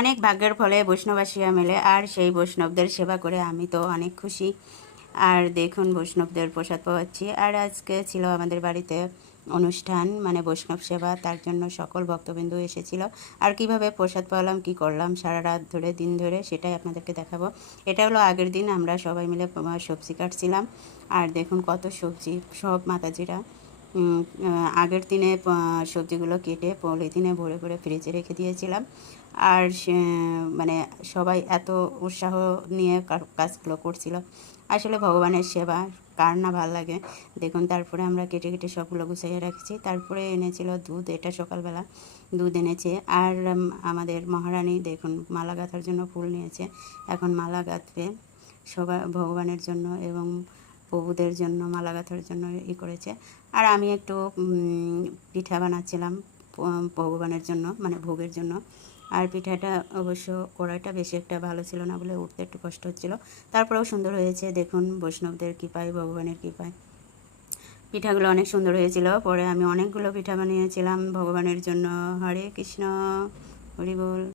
অনেক ভাগ্যের ফলে বৈষ্ণবাসীরা মেলে, আর সেই বৈষ্ণবদের সেবা করে আমি তো অনেক খুশি। আর দেখুন, বৈষ্ণবদের প্রসাদ পাওয়াচ্ছি। আর আজকে ছিল আমাদের বাড়িতে অনুষ্ঠান মানে বৈষ্ণব সেবা, তার জন্য সকল ভক্তবিন্দু এসেছিল। আর কীভাবে প্রসাদ পাওয়ালাম, কি করলাম, সারা রাত ধরে, দিন ধরে সেটাই আপনাদেরকে দেখাবো। এটা হলো আগের দিন, আমরা সবাই মিলে সবজি কাটছিলাম। আর দেখুন কত সবজি, সব মাতাজিরা। আগের দিনে সবজিগুলো কেটে পলিথিনে ভরে ভরে ফ্রিজে রেখে দিয়েছিলাম। আর মানে সবাই এত উৎসাহ নিয়ে কাজগুলো করছিল। আসলে ভগবানের সেবা, কার না ভালো লাগে। দেখুন, তারপরে আমরা কেটে কেটে সবগুলো গুছাইয়ে রাখছি। তারপরে এনেছিল দুধ, এটা সকালবেলা দুধ এনেছে। আর আমাদের মহারানী, দেখুন, মালা গাঁথার জন্য ফুল নিয়েছে। এখন মালা গাঁথবে সবাই ভগবানের জন্য এবং প্রভুদের জন্য, মালা গাঁথার জন্য ই করেছে। আর আমি একটু পিঠা বানাচ্ছিলাম ভগবানের জন্য মানে ভোগের জন্য। আর পিঠাটা অবশ্য কড়াইটা বেশি একটা ভালো ছিল না বলে উঠতে একটু কষ্ট হচ্ছিল। তারপরেও সুন্দর হয়েছে, দেখুন বৈষ্ণবদের কৃপায়, ভগবানের কৃপায়। পিঠাগুলো অনেক সুন্দর হয়েছিল। পরে আমি অনেকগুলো পিঠা বানিয়েছিলাম, ভগবানের জন্য। হরে কৃষ্ণ, হরি বল।